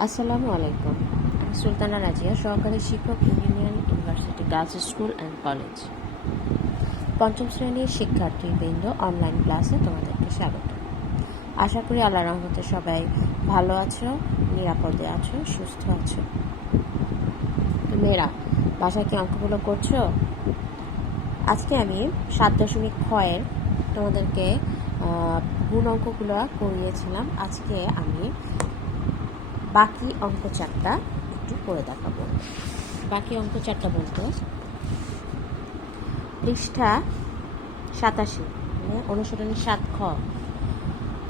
আসসালামু আলাইকুম। আমি সুলতানা রাজিয়া, সহকারী শিক্ষক, union university girls school and college. পঞ্চম শ্রেণীর শিক্ষার্থীবৃন্দ, অনলাইন ক্লাসে তোমাদেরকে স্বাগত। আশা করি আল্লাহর রহমতে সবাই ভালো আছো, নিরাপদে আছো, সুস্থ আছো। মেয়েরা বাসায় কি অঙ্কগুলো করছো? আজকে আমি 7.খ তোমাদেরকে গুণ অঙ্কগুলো করিয়েছিলাম। আজকে আমি বাকি অঙ্ক চারটা একটু করে দেখাবো। বাকি অঙ্ক চারটা বলতে পৃষ্ঠা 87, মানে অনুশীলনী 7খ,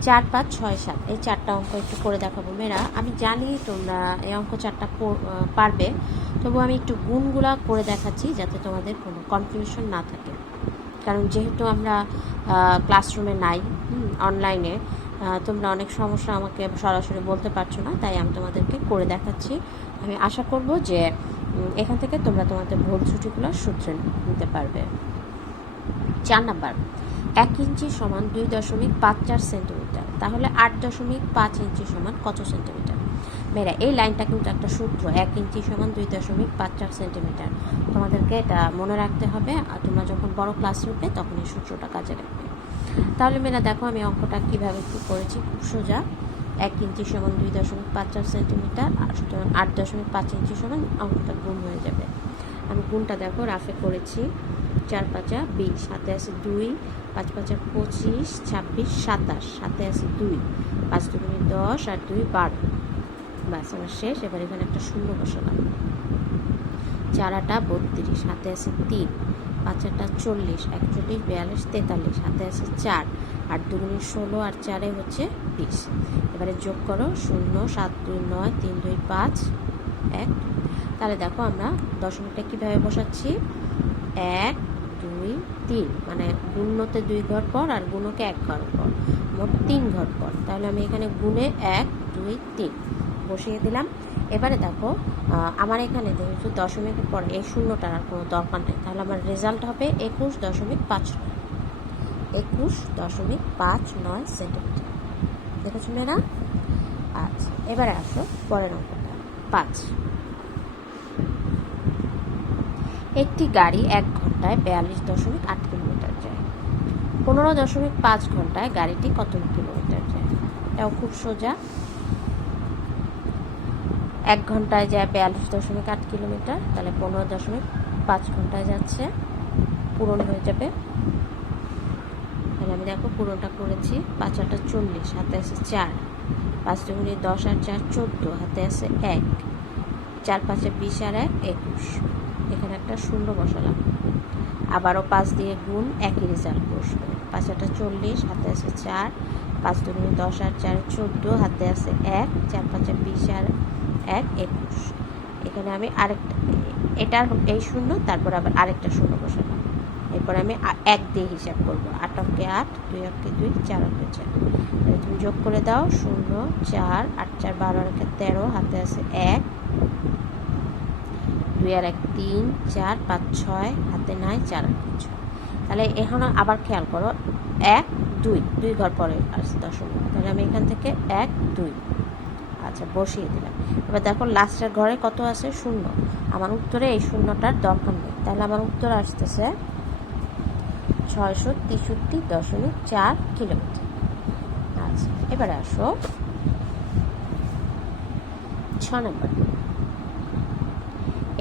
4, 5, 6, 7 এই চারটা অঙ্ক একটু করে দেখাবো। মেয়েরা, আমি জানি তোমরা এই অঙ্ক চারটা পারবে, তবু আমি একটু গুণগুলা করে দেখাচ্ছি যাতে তোমাদের কোনো কনফিউশন না থাকে। কারণ যেহেতু আমরা ক্লাসরুমে নাই, অনলাইনে, তোমরা অনেক সমস্যা আমাকে সরাসরি বলতে পারছো না, তাই আমি তোমাদেরকে করে দেখাচ্ছি। আমি আশা করব যে এখান থেকে তোমরা তোমাদের ভুল ত্রুটিগুলো শুধরে নিতে পারবে। 4 নাম্বার, 1 ইঞ্চি সমান 2.54 সেন্টিমিটার, তাহলে 8.5 ইঞ্চি সমান কত সেন্টিমিটার? মেয়েরা, এই লাইনটা কিন্তু একটা সূত্র, 1 ইঞ্চি সমান 2.54 সেন্টিমিটার। তোমাদেরকে এটা মনে রাখতে হবে, আর তোমরা যখন বড় ক্লাস উঠবে তখন এই সূত্রটা কাজে লাগবে। তাহলে মেয়েরা দেখো, আমি অঙ্কটা কীভাবে কী করেছি, খুব সোজা। 1 ইঞ্চি সমান 2.54 সেন্টিমিটার, আর সুতরাং 8.5 ইঞ্চি সমান অঙ্কটা গুণ হয়ে যাবে। আমি গুণটা দেখো রাফে করেছি। 4 5 20, হাতে আছে 2, 5 5 25, 26, 27, হাতে আছে 2, 5 2 10 আর 2 12। বাস, আমার শেষ। এবার এখানে একটা শূন্য বসালাম। 4 8 32, হাতে আছে 3, 5 8 40, 41 42 43, হাতে আছে 4, 8 2 16 আর 4 হচ্ছে 20। এবারে যোগ করো, 0 7 2 9 3 2 5 1। তাহলে দেখো আমরা দশমিকটা কীভাবে বসাচ্ছি, 1 2 3, মানে গুণ্যতে 2 ঘর পর আর গুণকে 1 ঘর পর, মোট 3 ঘর পর। তাহলে আমি এখানে গুণে 1 2 3 বসিয়ে দিলাম। এবারে দেখো, আমার এখানে যেহেতু দশমিকের পর এই শূন্যটার আর কোনো দরকার নেই, তাহলে আমার রেজাল্ট হবে 21.59, 21.59 সেন্টিমিটার। দেখেছো মেয়েরা? আচ্ছা, এবারে আসো পরের অঙ্কটা। 5, একটি গাড়ি 1 ঘন্টায় 42.8 কিলোমিটার যায়। 15.5 ঘন্টায় গাড়িটি কত কিলোমিটার যায়? এটাও খুব সোজা। 1 ঘন্টায় যায় 42.8 কিলোমিটার, তাহলে 15.5 ঘন্টায় যাচ্ছে, পূরণ হয়ে যাবে। তাহলে আমি দেখো পূরণটা করেছি। 5 8 40, হাতে আছে 4, 5 2 10 আর 4 14, হাতে আছে 1, 4 5 20 আর 1 21। এখানে একটা শূন্য বসালাম। আবারও 5 দিয়ে গুণ, একই রেজাল্ট বসবে। 5 8 40, হাতে আছে 4, 5 2 10 আর 4 14, হাতে আছে 1, 4 5 20 আর 1 21। এখানে আমি আরেকটা, এটার এই শূন্য, তারপর আবার আরেকটা শূন্য বসালাম। এরপর আমি 1 দিয়ে হিসাব করবো। 8 অঙ্কে 8, 2 অঙ্কে 2, 4 অঙ্কে 4। তুমি যোগ করে দাও, 0 4 8 4 12 আর 13, হাতে আছে 1, 2 আর 1 3, 4 5 6, হাতে নাই, 4 আর 6। তাহলে এখন আবার খেয়াল করো, 1 2 2 ঘর পরে আসছে দশমিক, তাহলে আমি এখান থেকে 1 2, আচ্ছা, বসিয়ে দিলাম। এবার দেখো লাস্টের ঘরে কত আছে, শূন্য। আমার উত্তরে এই শূন্যটার দরকার নেই, তাহলে আমার উত্তর আসতেছে 663.4 কিলোমিটার। আচ্ছা, এবারে আসো 6 নম্বর।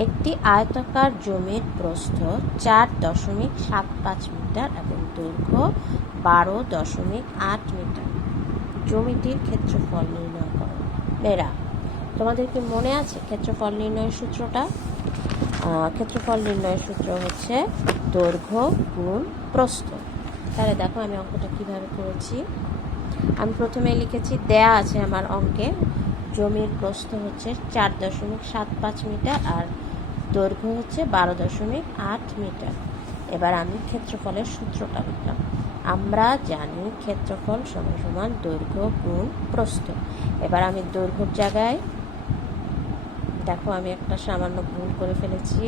একটি আয়তাকার জমির প্রস্থ 4.75 মিটার এবং দৈর্ঘ্য 12.8 মিটার। জমিটির ক্ষেত্রফল নির্ণয় করো। মেয়েরা, তোমাদের কি মনে আছে ক্ষেত্রফল নির্ণয়ের সূত্রটা? ক্ষেত্রফল নির্ণয়ের সূত্র হচ্ছে দৈর্ঘ্য গুণ প্রস্থ। তাহলে দেখো আমি অঙ্কটা কিভাবে করেছি। আমি প্রথমে লিখেছি, দেয়া আছে আমার অঙ্কে, জমির প্রস্থ হচ্ছে 4.75 মিটার আর দৈর্ঘ্য হচ্ছে 12.8 মিটার। এবার আমি ক্ষেত্রফলের সূত্রটা লিখলাম। আমরা জানি ক্ষেত্রফল সমান সমান দৈর্ঘ্য গুণ প্রস্থ। এবার আমি দৈর্ঘ্যের জায়গায়, দেখো আমি একটা সামান্য ভুল করে ফেলেছি।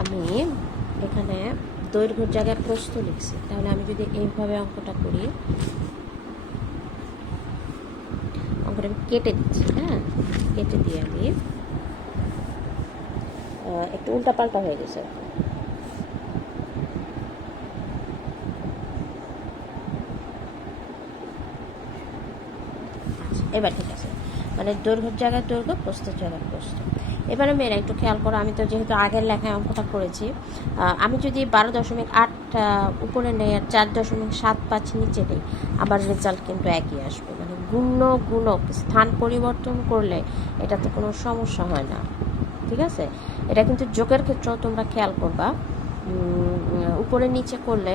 আমি এখানে দৈর্ঘ্যের জায়গায় প্রস্থ লিখছি। তাহলে আমি যদি এইভাবে অঙ্কটা করি, এটা আমি কেটে দিচ্ছি। হ্যাঁ, কেটে দিয়ে আমি একটু উল্টাপাল্টা হয়ে গেছে। এবার ঠিক আছে, মানে দৈর্ঘ্যের জায়গায় দৈর্ঘ্য, প্রস্থের জায়গায় প্রস্থ। এবারে মেয়েরা একটু খেয়াল করো, আমি তো যেহেতু আগের লেখায় অঙ্কটা করেছি, আমি যদি 12.8 উপরে নেই আর 4.75 নিচে নেই, আবার রেজাল্ট কিন্তু একই আসবে। মানে গুণক স্থান পরিবর্তন করলে এটাতে কোনো সমস্যা হয় না, ঠিক আছে। এটা কিন্তু যোগের ক্ষেত্রেও তোমরা খেয়াল করবা, উপরে নিচে করলে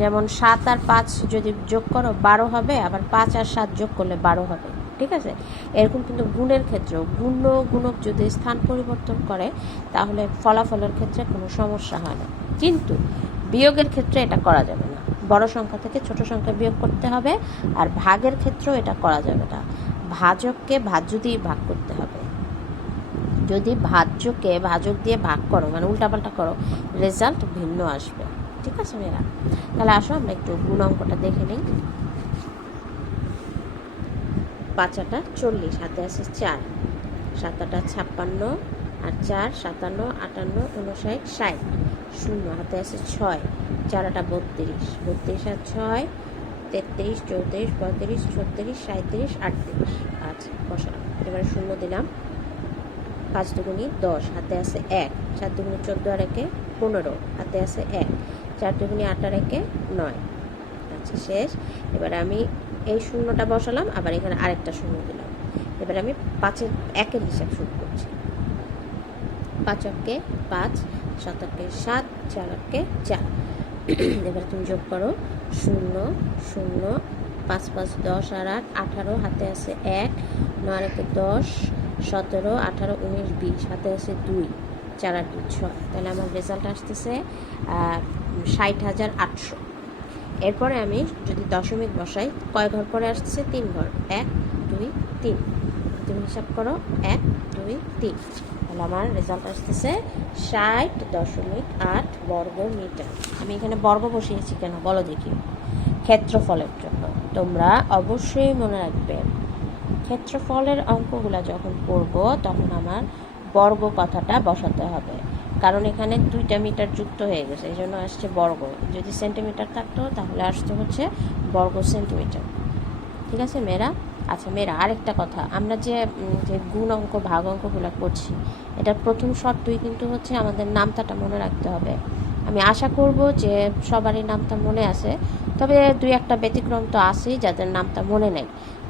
যেমন 7 আর 5 যদি যোগ করো 12 হবে, আবার 5 আর 7 যোগ করলে 12 হবে, ঠিক আছে। এরকম কিন্তু গুণের ক্ষেত্রেও গুণক যদি স্থান পরিবর্তন করে তাহলে ফলাফলের ক্ষেত্রে কোনো সমস্যা হয় না। কিন্তু বিয়োগের ক্ষেত্রে এটা করা যাবে না, বড় সংখ্যা থেকে ছোট সংখ্যা বিয়োগ করতে হবে। আর ভাগের ক্ষেত্রেও এটা করা যাবে না, ভাজককে ভাজ্য দিয়ে ভাগ করতে হবে। যদি ভাজ্যকে ভাজক দিয়ে ভাগ করো, মানে উল্টাপাল্টা করো, রেজাল্ট ভিন্ন আসবে, ঠিক আছে মেয়েরা। তাহলে আসো আমরা একটু গুণ অঙ্কটা দেখে নিই। 5 আটা 40, হাতে আছে 4, 7 আটা 56, আর 4 57, 58, 59, 60, 0 হাতে আছে 6, 4 আটা 32, 32 আর 6 33, 34, 35, 36, 37, 38। আচ্ছা, বসালাম। এবারে 0 দিলাম। 5 দুগুণি 10, হাতে আছে 1, 7 দুগুণি 14 আর 1 15, হাতে আছে 1, 4 দুগুণি 8 আর 1 9। আচ্ছা, শেষ। এবারে আমি এই শূন্যটা বসালাম, আবার এখানে আরেকটা শূন্য দিলাম। এবারে আমি 5-এর 1-এর হিসাব শুরু করছি। 5 অঙ্কে 5, 7 অঙ্কে 7, 4 অঙ্কে 4। এবারে তুমি যোগ করো 0 0, 5 5 10 আর 8 18, হাতে আছে 1, 9 আর 1 10, 17 18 19 20, হাতে আছে 2, 4 আর 2 6। তাহলে আমার রেজাল্ট আসতেছে 60,800। এরপরে আমি যদি দশমিক বসাই, কয় ঘর পরে আসছে? 3 ঘর, 1 2 3। তুমি হিসাব করো 1 2 3। তাহলে আমার রেজাল্ট আসতেছে 60.8 বর্গ মিটার। আমি এখানে বর্গ বসিয়েছি কেন বলো দেখি? ক্ষেত্রফলের জন্য। তোমরা অবশ্যই মনে রাখবে, ক্ষেত্রফলের অঙ্কগুলো যখন করব তখন আমার বর্গ কথাটা বসাতে হবে, কারণ এখানে 2টা মিটার যুক্ত হয়ে গেছে, এই জন্য আসছে বর্গ। যদি সেন্টিমিটার থাকতো তাহলে আসতে হচ্ছে বর্গ সেন্টিমিটার, ঠিক আছে মেয়েরা? আচ্ছা মেয়েরা, আরেকটা কথা, আমরা যে গুণ অঙ্ক ভাগ অঙ্কগুলো করছি, এটার প্রথম শর্তই কিন্তু হচ্ছে আমাদের নামতাটা মনে রাখতে হবে। আমি আশা করব যে সবারই নামটা মনে আছে, তবে 2-1টা ব্যতিক্রম তো আছেই যাদের নামটা মনে নেই।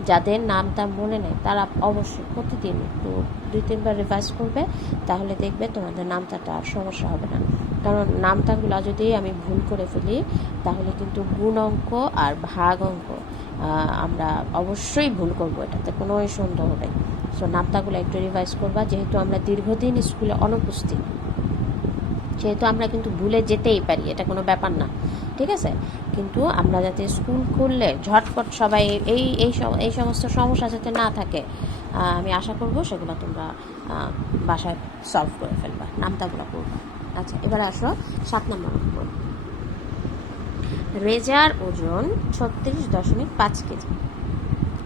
যাদের নামটা মনে নেই তারা অবশ্যই প্রতিদিন একটু 2-3 বার রিভাইজ করবে, তাহলে দেখবে তোমাদের নামতাটা আর সমস্যা হবে না। কারণ নামতাগুলো যদি আমি ভুল করে ফেলি তাহলে কিন্তু গুণ অঙ্ক আর ভাগ অঙ্ক আমরা অবশ্যই ভুল করবো, এটাতে কোনো সন্দেহ নেই। সো নামতাগুলো একটু রিভাইজ করবা, যেহেতু আমরা দীর্ঘদিন স্কুলে অনুপস্থিত, সেহেতু আমরা কিন্তু ভুলে যেতেই পারি, এটা কোনো ব্যাপার না, ঠিক আছে। কিন্তু আমরা যাতে স্কুল খুললে ঝটপট সবাই এই সমস্ত সমস্যা যাতে না থাকে, আমি আশা করব সেগুলো তোমরা বাসায় সলভ করে ফেলবা, নামতাগুলো করবা। আচ্ছা, এবার আসো 7 নম্বর অঙ্ক। রেজার ওজন 36.5 কেজি।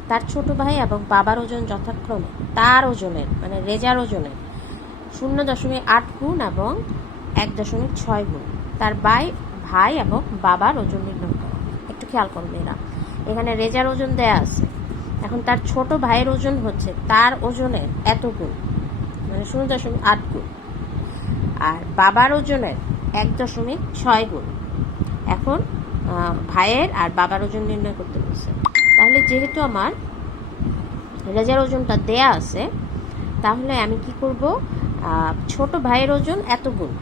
তার ছোট ভাই এবং বাবার ওজন যথাক্রমে তার ওজনের, মানে রেজার ওজনের 0.8 গুণ এবং 1.6 গুণ। তার ভাই এবং বাবার ওজন নির্ণয় করো। একটু খেয়াল করো মেয়েরা, এখানে রেজার ওজন দেয়া আছে। এখন তার ছোট ভাইয়ের ওজন হচ্ছে তার ওজনের এত গুণ, মানে 0.8 গুণ, আর বাবার ওজনের 1.6 গুণ। এখন ভাইয়ের আর বাবার ওজন নির্ণয় করতে বলছে। তাহলে যেহেতু আমার রেজার ওজনটা দেয়া আছে, তাহলে আমি কি করব, ছোট ভাইয়ের ওজন এত গুণ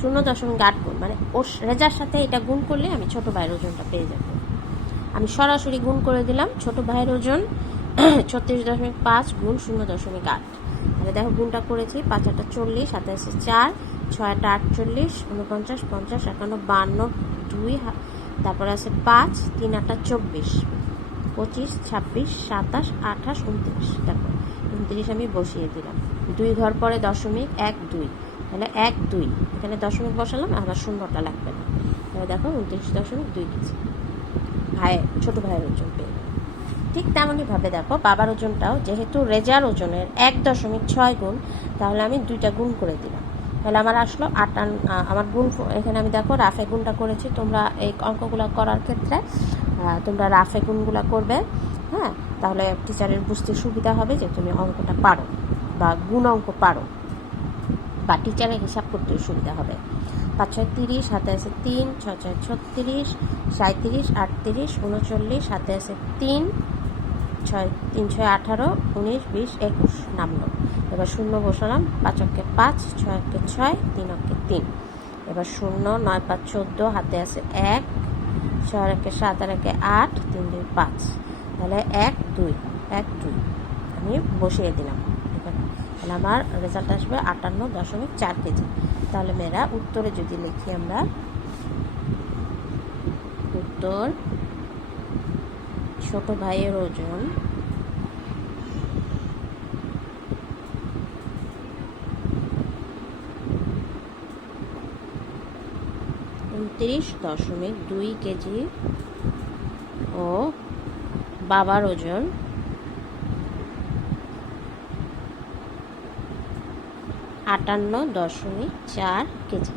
0.8 গুণ, মানে ওর রেজার সাথে এটা গুণ করলে আমি ছোট ভাইয়ের ওজনটা পেয়ে যাব। আমি সরাসরি গুণ করে দিলাম। ছোট ভাইয়ের ওজন 36.5 গুণ 0.8। তাহলে দেখো গুণটা করেছি, 5 আটা 40, সাথে আছে 4, 6 আটা 48, 49, 50, 51, 52, 2, তারপরে আছে 5, 3 আটা 24, 25, 26, 27, 28, 29। তারপর 29 আমি বসিয়ে দিলাম। 2 ঘর পরে দশমিক 1 2, তাহলে 1 2, এখানে দশমিক বসালাম, আবার শূন্যটা লাগবে না। তাহলে দেখো 29.2 কেজি ছোট ভাইয়ের ওজন পেয়ে গেলাম। ঠিক তেমনইভাবে দেখো বাবার ওজনটাও, যেহেতু রেজার ওজনের 1.6 গুণ, তাহলে আমি 2টা গুণ করে দিলাম, তাহলে আমার আসলো 58। আমার গুণ এখানে আমি দেখো রাফে গুণটা করেছি। তোমরা এই অঙ্কগুলো করার ক্ষেত্রে তোমরা রাফে গুণগুলো করবে, হ্যাঁ, তাহলে টিচারের বুঝতে সুবিধা হবে যে তুমি অঙ্কটা পারো বা গুণ অঙ্ক পারো, বা টিচারের হিসাব করতে সুবিধা হবে। 5 6 30, হাতে আছে 3, 6 4 36, 37, 38, 39, হাতে আছে 3, 6 3 6 18, 19 20 21 নামলো। এবার শূন্য বসালাম, 5 অঙ্কে 5, 6 অঙ্কে 6, 3 অঙ্কে 3। এবার শূন্য, 9 5 14, হাতে আছে 1, 6 একে 7, আর একে 8, 3 2 5, তাহলে 1 2 1 2 আমি বসিয়ে দিলাম। তাহলে আমার রেজাল্ট আসবে 58.4 কেজি। তাহলে মেয়েরা উত্তরে যদি লিখি আমরা, উত্তর ছোট ভাইয়ের ওজন 29.2 কেজি ও বাবার ওজন 58.4 কেজি।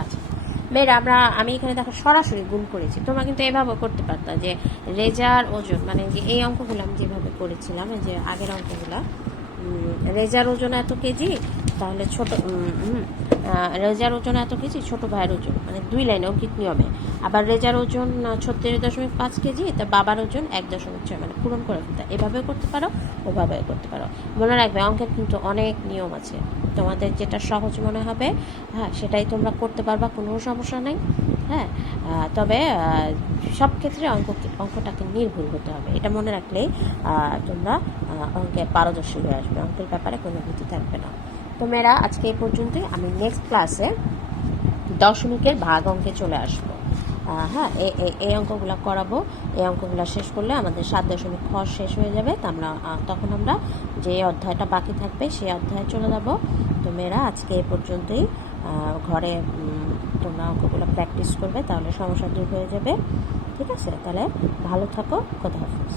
আচ্ছা মেয়েরা, আমি এখানে দেখো সরাসরি গুণ করেছি, তোমরা কিন্তু এভাবে করতে পারতা যে রেজার ওজন, মানে যে এই অঙ্কগুলো আমি যেভাবে করেছিলাম, এই যে আগের অঙ্কগুলো, রেজার ওজন এত কেজি, তাহলে রেজার ওজন এত কেজি, ছোট ভাইয়ের ওজন, মানে 2 লাইনে অঙ্কিত নিয়মে। আবার রেজার ওজন 36.5 কেজি, তার বাবার ওজন 1.6, মানে পূরণ করে ফেলতে। এভাবেও করতে পারো, ওভাবেও করতে পারো। মনে রাখবে অঙ্কের কিন্তু অনেক নিয়ম আছে, তোমাদের যেটা সহজ মনে হবে, হ্যাঁ, সেটাই তোমরা করতে পারবা, কোনো সমস্যা নেই। হ্যাঁ, তবে সব ক্ষেত্রে অঙ্কটাকে নির্ভুল হতে হবে, এটা মনে রাখলেই তোমরা অঙ্কে পারদর্শী হয়ে আসবে, অঙ্কের ব্যাপারে কোনো ভীতি থাকবে না। তো মেয়েরা, আজকে এই পর্যন্তই। আমি নেক্সট ক্লাসে দশমিকের ভাগ অঙ্কে চলে আসবো। হ্যাঁ, এই অঙ্কগুলো করাবো। এই অঙ্কগুলো শেষ করলে আমাদের 7.খ শেষ হয়ে যাবে। তা তখন আমরা যে অধ্যায়টা বাকি থাকবে সেই অধ্যায়ে চলে যাব। তো মেয়েরা, আজকে এই পর্যন্তই। ঘরে তোমরা অঙ্কগুলো প্র্যাকটিস করবে, তাহলে সমস্যা দূর হয়ে যাবে। ঠিক আছে, তাহলে ভালো থাকো, খোদা হাফেজ।